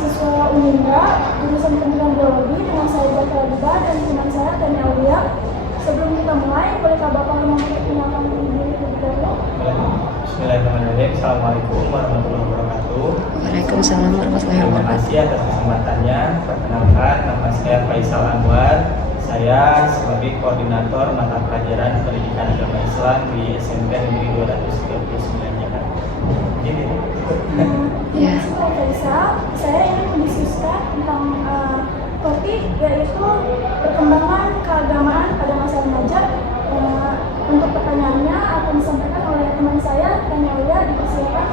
mahasiswa Unindra jurusan Pendidikan Biologi dengan saya Zafira Dida dan teman saya Tania Aulia. Sebelum kita mulai, bolehkah Bapak memperkenalkan diri terlebih dahulu? Bismillahirrahmanirrahim. Assalamualaikum warahmatullahi wabarakatuh. Waalaikumsalam warahmatullahi Terima wabarakatuh. kasih atas kesempatannya. Perkenalkan, nama saya Faisal Anwar. Saya sebagai koordinator mata pelajaran Pendidikan Agama Islam di SMP Negeri 239 Jakarta. Jadi, Terima kasih Pak Faisal. Saya ingin mendiskusikan tentang topik yaitu perkembangan keagamaan pada masa remaja. Untuk pertanyaannya akan disampaikan oleh teman saya Tania Aulia, dipersilakan.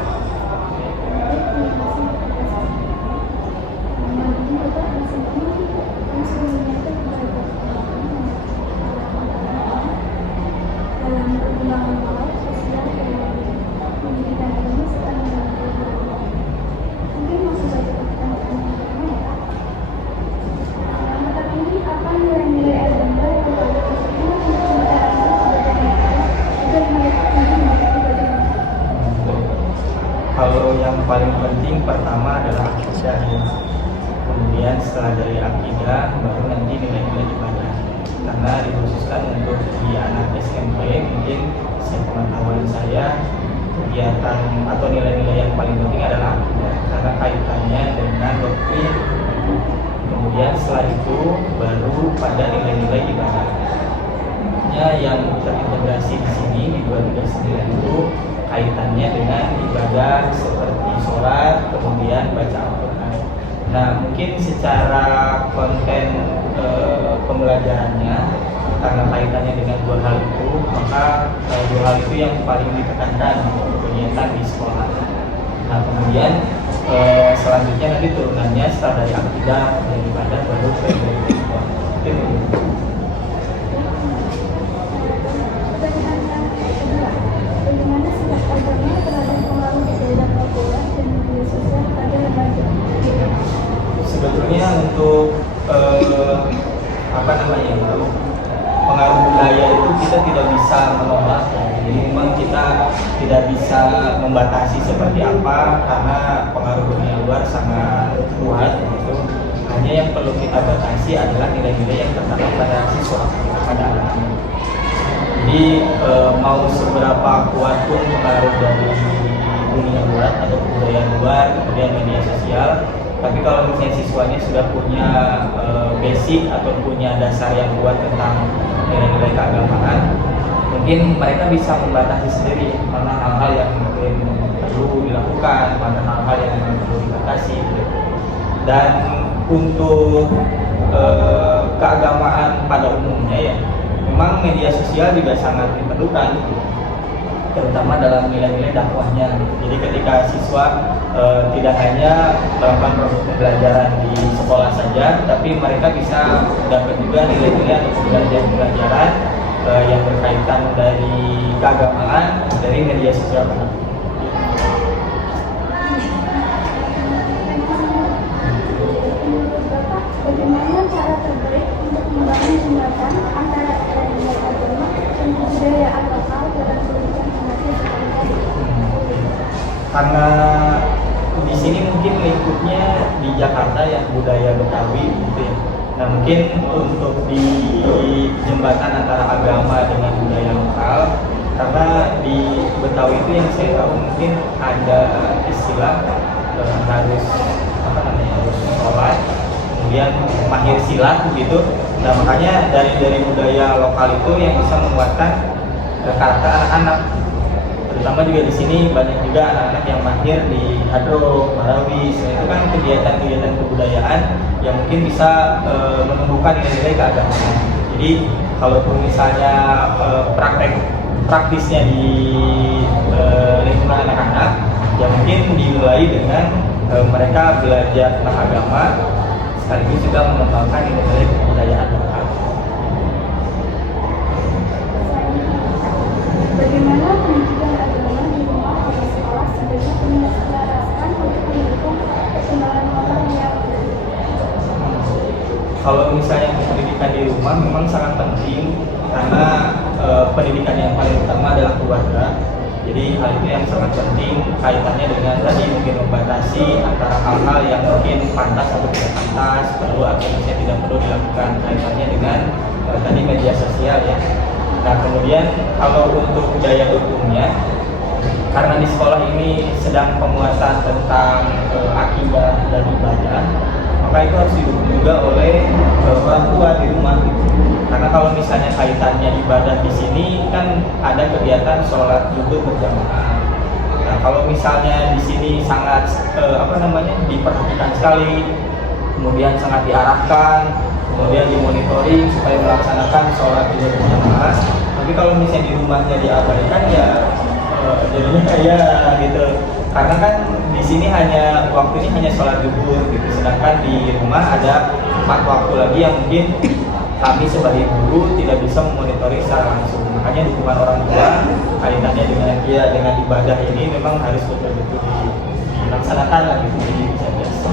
Dalam perkembangan moral, sosial, ekonomi, pendidikan agama serta nilai-nilai. Mungkin langsung saja ke pertanyaan pertama ya Kak. Mata ini apa nilai-nilai agama yang berada di sini untuk menceritakan sebagai mereka agar mereka menjadi ibadah. kalau yang paling penting pertama adalah akidah ya. Kemudian setelah dari akidah baru nanti nilai-nilai ibadah. Karena dikhususkan untuk di anak SMP mungkin sepengetahuan saya kegiatan atau nilai-nilai yang paling penting adalah akidah karena kaitannya dengan doktrin. Kemudian setelah itu baru pada nilai-nilai ibadah. Yang terintegrasi di sini di 239 itu kaitannya dengan ibadah seperti sholat, kemudian baca Al-Quran. Nah, mungkin secara konten pembelajarannya karena kaitannya dengan dua hal itu, maka dua hal itu yang paling ditekankan untuk kegiatan di sekolah. Nah, kemudian selanjutnya nanti turunannya setelah dari akidah dan ibadah baru ke spiritual. Pertanyaan kedua, bagaimana sikap agama terhadap pengaruh budaya populer dan media sosial pada remaja? Sebetulnya untuk untuk pengaruh budaya itu kita tidak bisa menolak. Jadi memang kita tidak bisa membatasi seperti apa karena pengaruh dunia luar sangat kuat gitu. Hanya yang perlu kita batasi adalah nilai-nilai yang tertanam pada siswa, pada anak-anak. Jadi mau seberapa kuat pun pengaruh dari dunia luar atau budaya luar, kemudian media sosial, tapi kalau misalnya siswanya sudah punya basic atau punya dasar yang kuat tentang nilai-nilai keagamaan, mungkin mereka bisa membatasi sendiri mana hal-hal yang mungkin perlu dilakukan, mana hal-hal yang perlu dibatasi. Dan untuk keagamaan pada umumnya ya, memang media sosial juga sangat diperlukan, terutama dalam nilai-nilai dakwahnya. Jadi ketika siswa tidak hanya melakukan proses pembelajaran di sekolah saja, tapi mereka bisa dapat juga nilai-nilai atau pembelajaran yang berkaitan dari keagamaan dari media sosial. Menurut Bapak, bagaimana cara terbaik untuk membangun jembatan antara nilai agama dan budaya lokal dalam pendidikan remaja seperti tadi? Karena di sini mungkin lingkupnya di Jakarta ya, budaya Betawi gitu ya. Nah, mungkin untuk di jembatan antara agama dengan budaya lokal, karena di Betawi itu yang saya tahu mungkin ada istilah harus harus sholat, kemudian mahir silat begitu. Nah, makanya dari budaya lokal itu yang bisa menguatkan karakter anak-anak. Terutama juga di sini banyak juga anak-anak yang mahir di hadroh, marawis. Itu kan kegiatan-kegiatan kebudayaan yang mungkin bisa menumbuhkan nilai-nilai keagamaan. Jadi kalaupun misalnya praktisnya di lingkungan anak-anak, ya mungkin dimulai dengan mereka belajar tentang agama sekaligus juga mengembangkan nilai-nilai kebudayaan lokal. Bagaimana pendidikan agama di rumah atau sekolah sebaiknya diselaraskan untuk mendukung perkembangan moral yang Kalau misalnya pendidikan di rumah memang sangat penting karena pendidikan yang paling utama adalah keluarga. Jadi hal itu yang sangat penting kaitannya dengan tadi mungkin membatasi antara hal-hal yang mungkin pantas atau tidak pantas, perlu atau misalnya tidak perlu dilakukan kaitannya dengan tadi media sosial ya. Nah kemudian kalau untuk daya dukungnya, karena di sekolah ini sedang penguatan tentang akidah dan ibadah, maka itu harus didukung juga oleh orang tua di rumah. Karena kalau misalnya kaitannya ibadah di sini kan ada kegiatan sholat zuhur berjamaah. Nah kalau misalnya di sini sangat diperhatikan sekali, kemudian sangat diarahkan, kemudian dimonitoring supaya melaksanakan sholat zuhur berjamaah. Tapi kalau misalnya di rumahnya diabaikan ya jadinya kayak gitu. Karena kan di sini hanya waktunya hanya sholat zuhur gitu, sedangkan di rumah ada 4 waktu lagi yang mungkin kami sebagai guru tidak bisa memonitoring secara langsung. Makanya dukungan orang tua kaitannya dengan ibadah ini memang harus betul-betul dilaksanakan lah gitu. Jadi bisa biasa.